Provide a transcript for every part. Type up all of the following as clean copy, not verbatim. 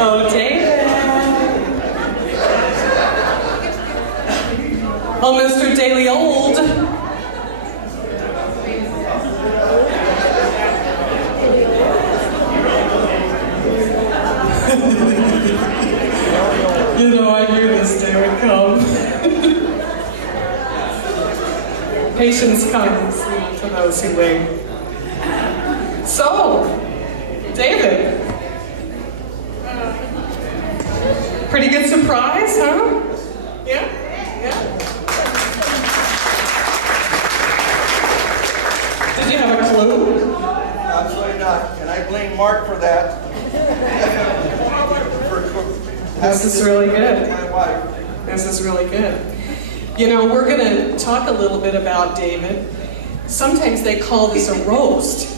Oh, David. Oh, Mr. Daily Old. You know, I knew this day would come. Patience comes for those who wait. So, David. Pretty good surprise, huh? Yeah? Yeah? Did you have a clue? Absolutely not. And I blame Mark for that. This is really good. My wife. This is really good. You know, we're going to talk a little bit about David. Sometimes they call this a roast.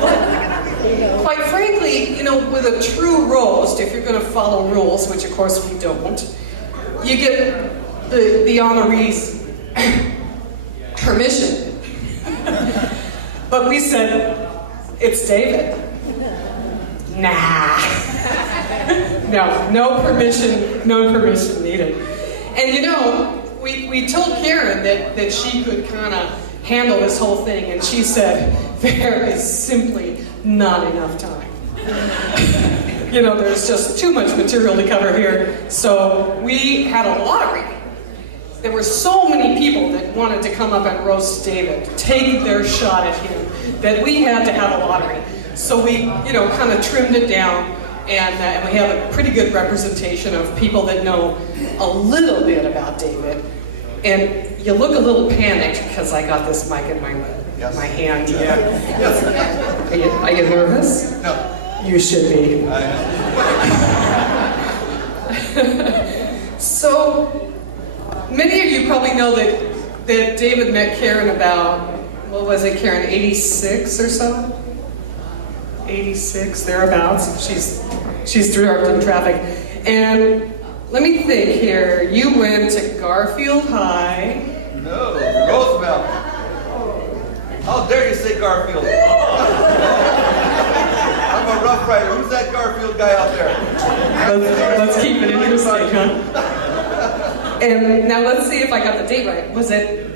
But quite frankly, you know, with a true roast, if you're going to follow rules, which of course we don't, you get the honoree's permission. But we said, it's David. Nah. No permission needed. And you know, we told Karen that she could kind of handle this whole thing, and she said, there is simply not enough time. You know, there's just too much material to cover here. So we had a lottery. There were so many people that wanted to come up and roast David, take their shot at him, that we had to have a lottery. So we, you know, kind of trimmed it down, and we have a pretty good representation of people that know a little bit about David. And you look a little panicked because I got this mic in my hand. Yeah. Yes. Are you nervous? No. You should be. So, many of you probably know that David met Karen about, what was it, Karen, 86 or so? 86, thereabouts. She's directing traffic. And let me think here. You went to Garfield High. No, Roosevelt. How dare you say Garfield? I'm a Rough Rider. Who's that Garfield guy out there? Let's keep it interesting, huh? And now let's see if I got the date right. Was it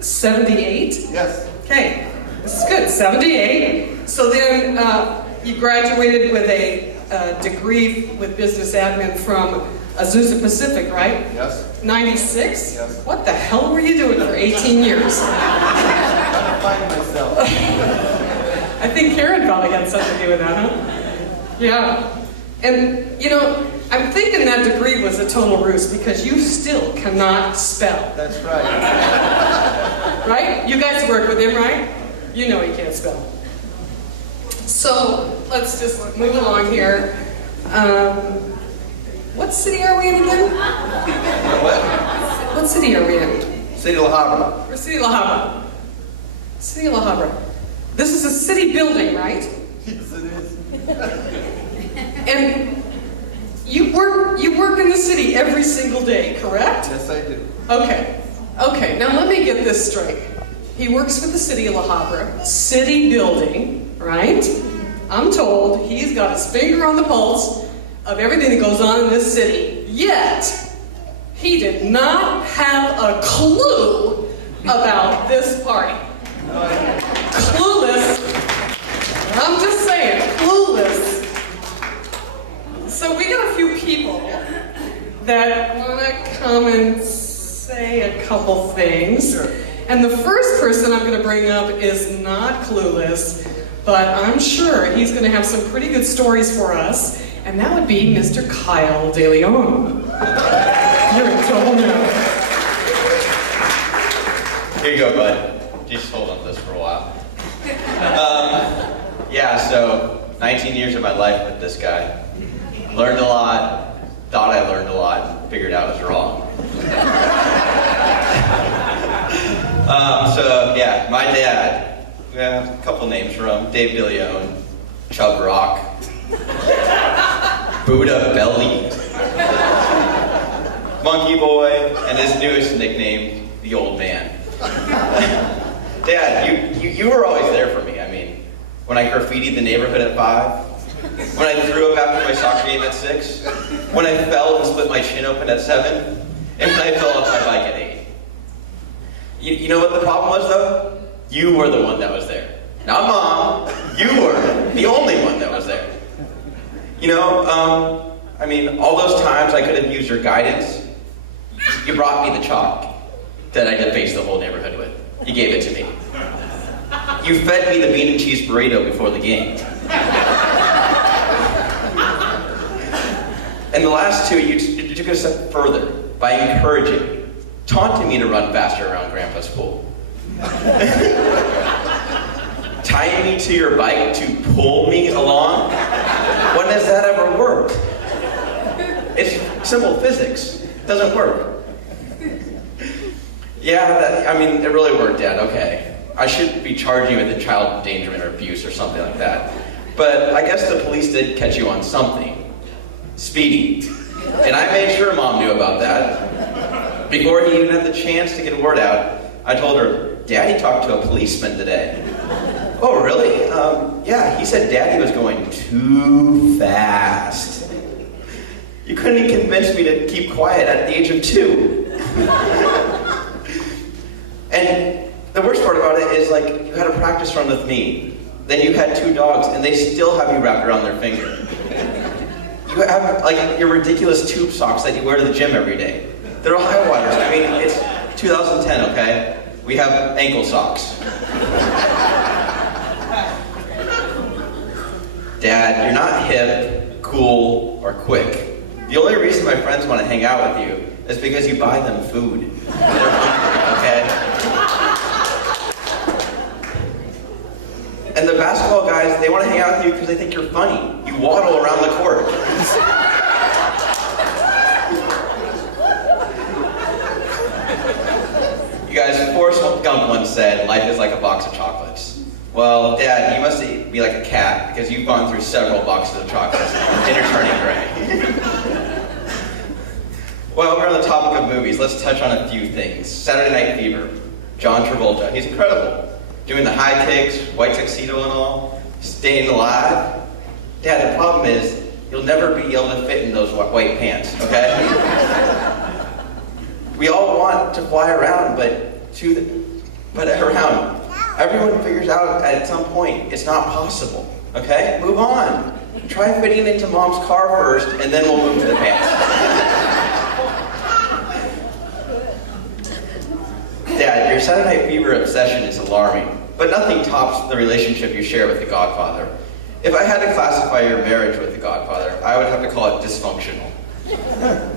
78? Yes. Okay, this is good. 78. So then you graduated with a degree with business admin from Azusa Pacific, right? Yes. 96? Yes. What the hell were you doing for 18 years? Trying to find myself. I think Karen probably had something to do with that, huh? Yeah. And, you know, I'm thinking that degree was a total ruse because you still cannot spell. That's right. Right? You guys work with him, right? You know he can't spell. So, let's just move along here. What city are we in again? What? What city are we in? City of La Habra. We're City of La Habra. City of La Habra. This is a city building, right? Yes, it is. And you work in the city every single day, correct? Yes, I do. Okay, now let me get this straight. He works for the City of La Habra, city building, right? I'm told he's got his finger on the pulse of everything that goes on in this city, yet he did not have a clue about this party. Clueless. I'm just saying, clueless. So we got a few people that want to come and say a couple things. Sure. And the first person I'm going to bring up is not clueless, but I'm sure he's going to have some pretty good stories for us, and that would be Mr. Kyle DeLeon. You're in trouble now. Here you go, bud. Just hold on to this for a while. Yeah, so 19 years of my life with this guy. Learned a lot, thought I learned a lot, figured out I was wrong. So yeah, my dad, we have a couple names for him. Dave DeLeon, Chub Rock, Buddha Belly, Monkey Boy, and his newest nickname, the Old Man. Dad, you were always there for me. I mean, when I graffitied the neighborhood at 5, When I threw up after my soccer game at 6, when I fell and split my chin open at 7, and when I fell off my bike at 8. You know what the problem was, though? You were the one that was there. Not Mom. You were the only one that was there. You know, I mean, all those times I could have used your guidance, you brought me the chalk that I defaced the whole neighborhood with. You gave it to me. You fed me the bean and cheese burrito before the game. And the last two, you took it a step further by encouraging me, taunting me to run faster around Grandpa's pool. Tying me to your bike to pull me along? When has that ever worked? It's simple physics. It doesn't work. Yeah, I mean, it really worked, Dad. Okay. I should be charging you with child endangerment or abuse or something like that. But I guess the police did catch you on something. Speeding. And I made sure Mom knew about that. Before he even had the chance to get a word out, I told her, Daddy talked to a policeman today. Oh, really? Yeah, he said Daddy was going too fast. You couldn't even convince me to keep quiet at the age of 2. And the worst part about it is, like, you had a practice run with me. Then you had 2 dogs, and they still have you wrapped around their finger. You have, like, your ridiculous tube socks that you wear to the gym every day. They're all high waters. I mean, it's 2010, okay? We have ankle socks. Dad, you're not hip, cool, or quick. The only reason my friends want to hang out with you is because you buy them food. They're hungry, okay? And the basketball guys, they want to hang out with you because they think you're funny. You waddle around the court. You guys, Forrest Gump once said, life is like a box of chocolates. Well, Dad, you must be like a cat because you've gone through several boxes of chocolates and you're turning gray. Well, we're on the topic of movies. Let's touch on a few things. Saturday Night Fever. John Travolta. He's incredible. Doing the high kicks, white tuxedo and all, staying alive. Dad, the problem is, you'll never be able to fit in those white pants, okay? We all want to fly around, but around. Everyone figures out at some point it's not possible, okay? Move on. Try fitting into Mom's car first, and then we'll move to the pants. Dad, your Saturday Night Fever obsession is alarming, but nothing tops the relationship you share with The Godfather. If I had to classify your marriage with The Godfather, I would have to call it dysfunctional.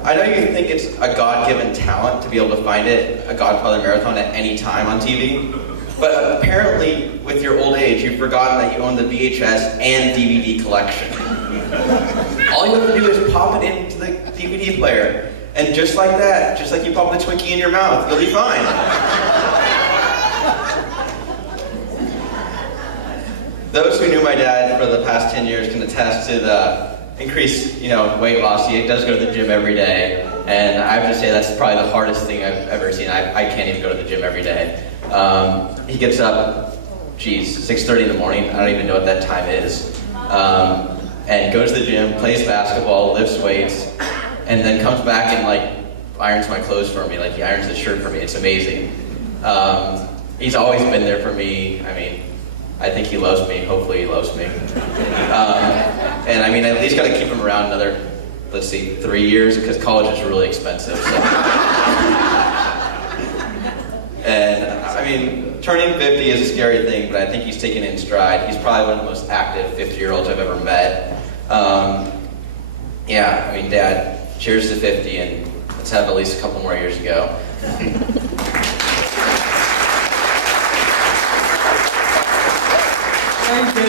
I know you think it's a God-given talent to be able to find a Godfather marathon at any time on TV, but apparently, with your old age, you've forgotten that you own the VHS and DVD collection. All you have to do is pop it into the DVD player, and just like that, just like you pop the Twinkie in your mouth, you'll be fine. Those who knew my dad for the past 10 years can attest to the increased, weight loss. He does go to the gym every day, and I have to say that's probably the hardest thing I've ever seen. I can't even go to the gym every day. He gets up, 6:30 in the morning. I don't even know what that time is. And goes to the gym, plays basketball, lifts weights, and then comes back and irons my clothes for me. He irons the shirt for me. It's amazing. He's always been there for me. I mean, I think he loves me. Hopefully he loves me. And I mean, I at least got to keep him around another, 3 years, because college is really expensive. So. And I mean, turning 50 is a scary thing, but I think he's taken it in stride. He's probably one of the most active 50-year-olds I've ever met. Yeah, I mean, Dad, cheers to 50, and let's have at least a couple more years to go. Thank you.